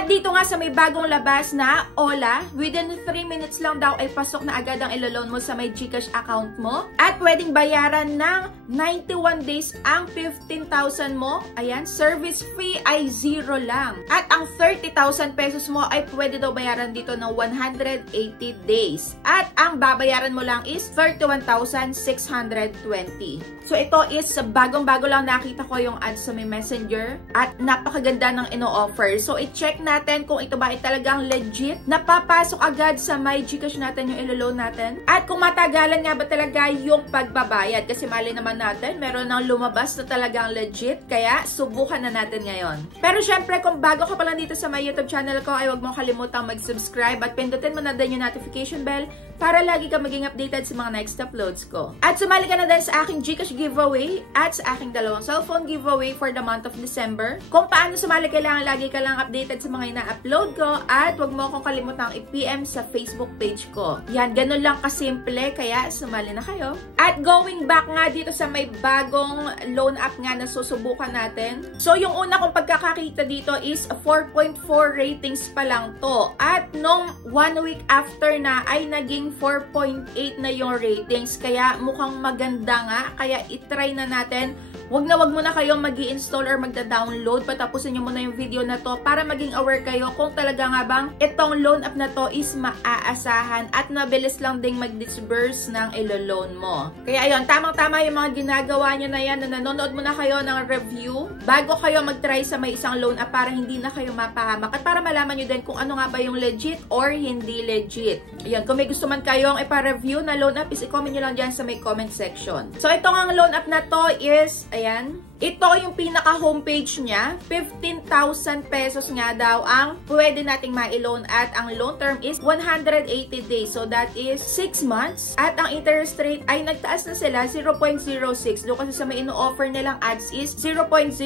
At dito nga sa may bagong labas na Ola, within 3 minutes lang daw ay pasok na agad ang ilo-loan mo sa may GCash account mo. At pwedeng bayaran ng 91 days ang 15,000 mo. Ayan, service fee ay 0 lang. At ang 30,000 pesos mo ay pwede daw bayaran dito ng 180 days. At ang babayaran mo lang is 31,620. So ito is bagong-bago lang nakita ko yung ads sa may Messenger at napakaganda ng ino-offer. So i-check natin kung ito ba ay talagang legit. Napapasok agad sa may GCash natin yung ilo-loan natin. At kung matagalan nga ba talaga yung pagbabayad. Kasi mali naman natin, meron nang lumabas na talagang legit. Kaya subukan na natin ngayon. Pero syempre kung bago ka pa lang dito sa my YouTube channel ko ay huwag mong kalimutang mag-subscribe at pindutin mo na din yung notification bell para lagi ka maging updated sa mga next uploads ko. At sumali ka na din sa aking GCash giveaway at sa aking dalawang cellphone giveaway for the month of December. Kung paano sumali, kailangan lagi ka lang updated sa mga ina-upload ko at huwag mo akong kalimutang i-PM sa Facebook page ko. Yan, ganun lang kasimple, kaya sumali na kayo. At going back nga dito sa may bagong loan app nga na susubukan natin. So yung una kong pagkakakita dito is 4.4 ratings pa lang to. At nung 1 week after na ay naging 4.8 na yung ratings. Kaya mukhang maganda nga. Kaya itry na natin. Wag na kayong mag-i-install or magda-download. Patapusin nyo muna yung video na to para maging aware kayo kung talaga nga bang itong loan app na to is maaasahan at mabilis lang ding mag-disburse ng ilo-loan mo. Kaya ayun, tamang-tama yung mga ginagawa nyo na yan na nanonood muna kayo ng review bago kayo mag-try sa may isang loan app para hindi na kayo mapahamak at para malaman nyo din kung ano nga ba yung legit or hindi legit. Ayun, kung may gusto man kayong ipa-review na loan app is i-comment nyo lang dyan sa may comment section. So itong ang loan app na to is ayan. Ito yung pinaka-homepage niya. 15,000 pesos nga daw ang pwede nating ma-loan at ang loan term is 180 days. So that is 6 months. At ang interest rate ay nagtaas na sila 0.06. Doon kasi sa may ino-offer nilang ads is 0.03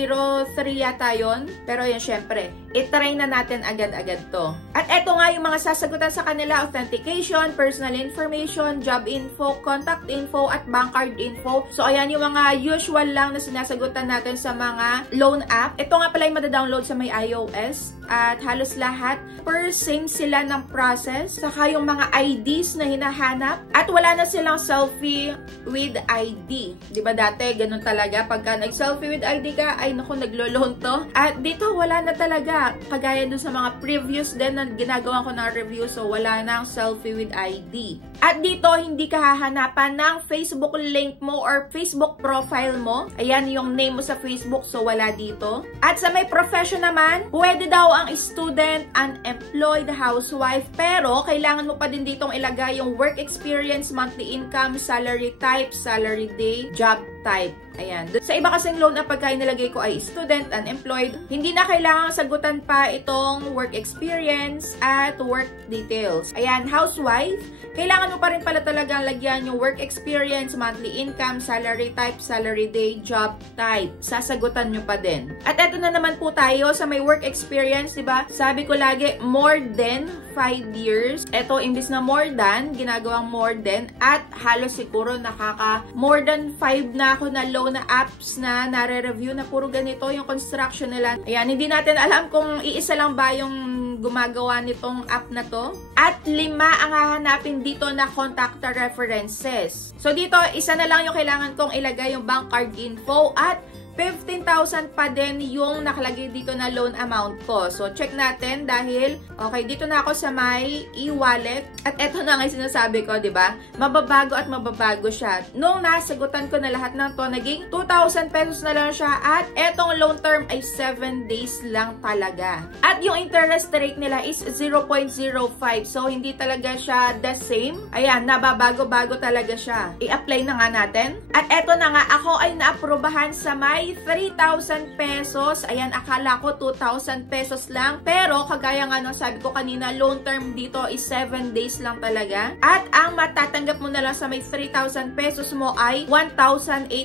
yata yun. Pero yun syempre, itry na natin agad-agad to. At eto nga yung mga sasagutan sa kanila: authentication, personal information, job info, contact info, at bank card info. So ayan yung mga usual lang na sinasagutan natin sa mga loan app. Ito nga pala yung madadownload sa may iOS at halos lahat same sila ng process. Saka yung mga IDs na hinahanap at wala na silang selfie with ID. Diba dati ganun talaga pagka nag-selfie with ID ka ay naku naglo-loan to. At dito wala na talaga. Kagaya dun sa mga previous din na ginagawa ko ng review, so wala nang selfie with ID. At dito hindi ka hahanapan ng Facebook link mo or Facebook profile mo. Ayan yung name mo sa Facebook, so wala dito. At sa may profession naman, pwede daw ang student, unemployed, housewife, pero kailangan mo pa din ditong ilagay yung work experience, monthly income, salary type, salary day, job type. Ayan. Sa iba kasing loan app pagka nilagay ko ay student, unemployed, hindi na kailangang sagutan pa itong work experience at work details. Ayan, housewife, kailangan mo pa rin pala talagang lagyan yung work experience, monthly income, salary type, salary day, job type. Sasagutan nyo pa din. At eto na naman po tayo sa may work experience, diba? Sabi ko lagi, more than 5 years. Eto, imbis na more than, ginagawang more than, at halos siguro nakaka more than 5 na ako na loan na apps na nare-review na puro ganito yung construction nila. Ayan, hindi natin alam kung iisa lang ba yung gumagawa nitong app na to. At 5 ang hahanapin dito na contact references. So dito, isa na lang yung kailangan kong ilagay yung bank card info at 15,000 pa din yung nakalagay dito na loan amount ko. So, check natin dahil, okay, dito na ako sa my e-wallet. At eto na nga yung sinasabi ko, diba? Mababago at mababago siya. Nung nasagutan ko na lahat ng to, naging 2,000 pesos na lang siya. At etong loan term ay 7 days lang talaga. At yung interest rate nila is 0.05. So, hindi talaga siya the same. Ayan, nababago-bago talaga siya. I-apply na nga natin. At eto na nga, ako ay naaprubahan sa my 3,000 pesos. Ayan, akala ko 2,000 pesos lang. Pero, kagaya nga nung sabi ko kanina, loan term dito is 7 days lang talaga. At ang matatanggap mo na lang sa may 3,000 pesos mo ay 1,860.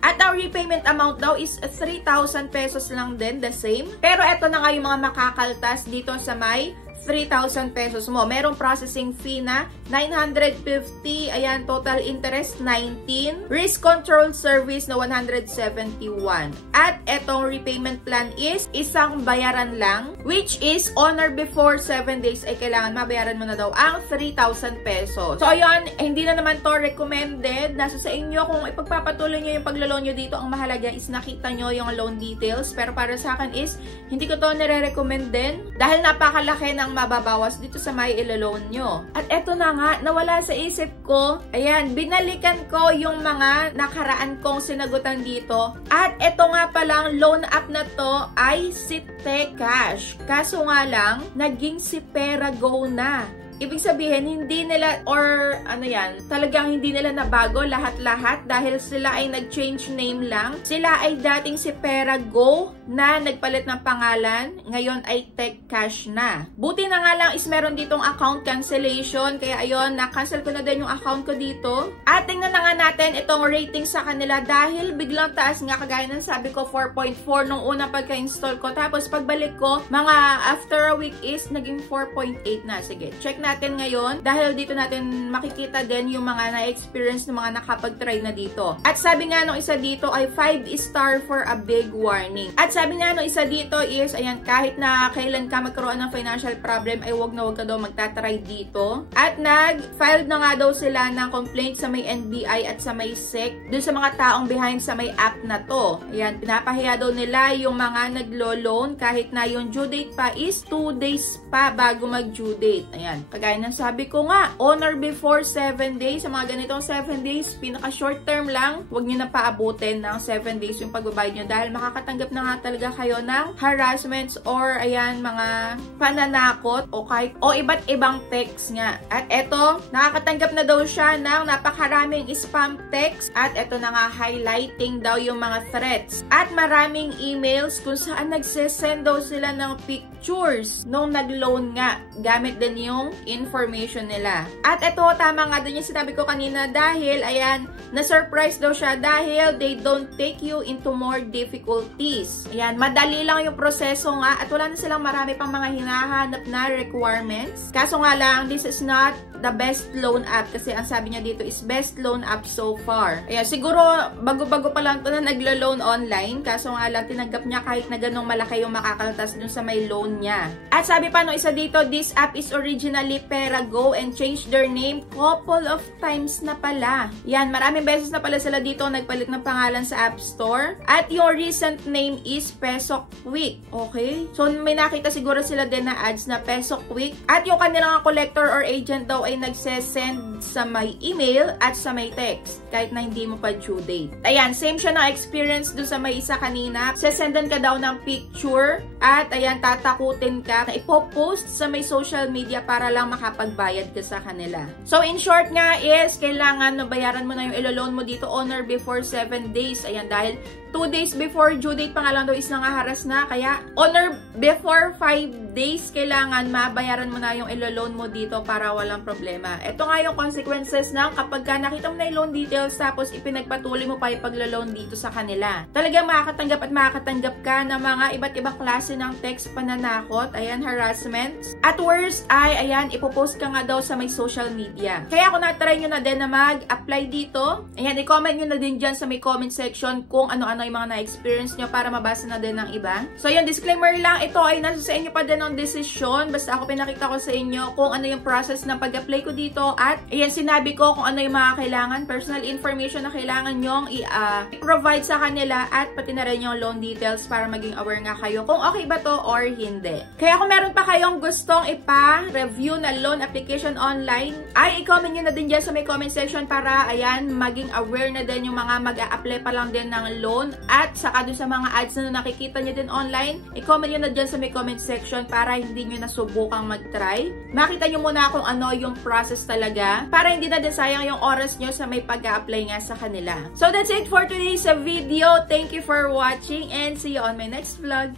At ang repayment amount daw is 3,000 pesos lang din, the same. Pero, eto na nga yung mga makakaltas dito sa may 3,000 pesos mo. Merong processing fee na 950. Ayan, total interest 19. Risk control service na 171. At etong repayment plan is isang bayaran lang, which is on or before 7 days ay kailangan mabayaran mo na daw ang 3,000 pesos. So, ayun, hindi na naman to recommended. Nasa sa inyo kung ipagpapatuloy nyo yung paglo-loan nyo dito. Ang mahalaga is nakita nyo yung loan details. Pero para sa akin is, hindi ko to nire-recommend din dahil napakalaki ng mababawas dito sa may ilo-loan nyo. At eto na nga, nawala sa isip ko. Ayan, binalikan ko yung mga nakaraan kong sinagutan dito. At eto nga palang loan app na to ay si Tcash. Kaso nga lang, naging si Perago na. Ibig sabihin, hindi nila, or ano yan, talagang hindi nila nabago lahat-lahat dahil sila ay nag-change name lang. Sila ay dating si Perago na nagpalit ng pangalan, ngayon ay Tcash na. Buti na nga lang is meron ditong account cancellation, kaya ayun, na-cancel ko na din yung account ko dito. At tingnan na nga natin itong rating sa kanila dahil biglang taas nga, kagaya ng sabi ko, 4.4 nung una pagka-install ko. Tapos pagbalik ko, mga after a week is naging 4.8 na. Sige, check natin ngayon dahil dito natin makikita din yung mga na-experience ng mga nakapag-try na dito. At sabi nga nung isa dito ay 5 star for a big warning. At sabi nga nung isa dito is, ayan, kahit na kailan ka magkaroon ng financial problem ay wag na wag ka daw magtatry dito. At nag-filed na nga daw sila ng complaint sa may NBI at sa may SEC dun sa mga taong behind sa may app na to. Ayan, pinapahiya daw nila yung mga naglo-loan kahit na yung due date pa is 2 days pa bago mag-due date. Ayan, kagaya ng sabi ko nga, on or before 7 days, sa mga ganitong 7 days, pinaka short term lang, huwag nyo na paabutin ng 7 days yung pagbabayad nyo dahil makakatanggap na nga talaga kayo ng harassments or ayan, mga pananakot o kahit o iba't ibang text nga. At eto, nakakatanggap na daw siya ng napakaraming spam text at eto na nga, highlighting daw yung mga threats. At maraming emails kung saan nagsesend daw sila ng pictures nung nag-loan nga, gamit din yung information nila. At ito, tama nga din yung sinabi ko kanina dahil, ayan, na-surprise daw siya dahil they don't take you into more difficulties. Ayan, madali lang yung proseso nga at wala na silang marami pang mga hinahanap na requirements. Kaso nga lang, this is not the best loan app kasi ang sabi niya dito is best loan app so far. Ayan, siguro bago-bago pa lang ito na naglo-loan online kaso nga lang tinanggap niya kahit na ganong malaki yung makakaltas dun sa may loan niya. At sabi pa nung isa dito, this app is originally Perago and changed their name couple of times na pala. Yan, maraming beses na pala sila dito nagpalit ng pangalan sa App Store. At your recent name is Peso Quick. Okay? So may nakita siguro sila din na ads na Peso Quick. At yung kanilang collector or agent daw ay nagsesend sa may email at sa may text kahit na hindi mo pa due date. Ayan, same siya na experience doon sa may isa kanina. Sesendan ka daw ng picture at ayan, tatakutin ka na ipopost sa may social media para lang makapagbayad ka sa kanila. So in short nga is, kailangan bayaran mo na yung ilo-loan mo dito on or before 7 days. Ayan, dahil 2 days before due date pa nga lang daw is nangaharas na. Kaya on or before 5 days, kailangan mabayaran mo na yung ilo-loan mo dito para walang problema. Ito nga yung consequences ng kapag ka nakita mo na yung loan details tapos ipinagpatuloy mo pa yung paglo-loan dito sa kanila. Talagang makakatanggap at makakatanggap ka ng mga iba't ibang klase ng text pananakot, ayan, harassment. At worst ay, ayan, ipopost ka nga daw sa may social media. Kaya kung na-try nyo na din na mag-apply dito, ayan, i-comment nyo na din dyan sa may comment section kung ano-ano yung mga na-experience nyo para mabasa na din ng iba. So, yung disclaimer lang, ito ay nasa sa inyo pa din ang desisyon. Basta ako pinakita ko sa inyo kung ano yung process ng pag-apply ko dito at ayan, sinabi ko kung ano yung mga kailangan, personal information na kailangan nyong i-provide sa kanila at pati na rin yung loan details para maging aware nga kayo kung okay ba to or hindi. Kaya kung meron pa kayong gustong ipa-review na loan application online, ay i-comment nyo na din dyan sa may comment section para ayan, maging aware na din yung mga mag-a-apply pa lang din ng loan at saka dun sa mga ads na nakikita nyo din online, i-comment nyo na dyan sa may comment section para hindi nyo nasubukang mag-try. Makita nyo muna kung ano yung process talaga para hindi na din sayang yung oras nyo sa may pag-a-apply nga sa kanila. So that's it for today's video. Thank you for watching and see you on my next vlog.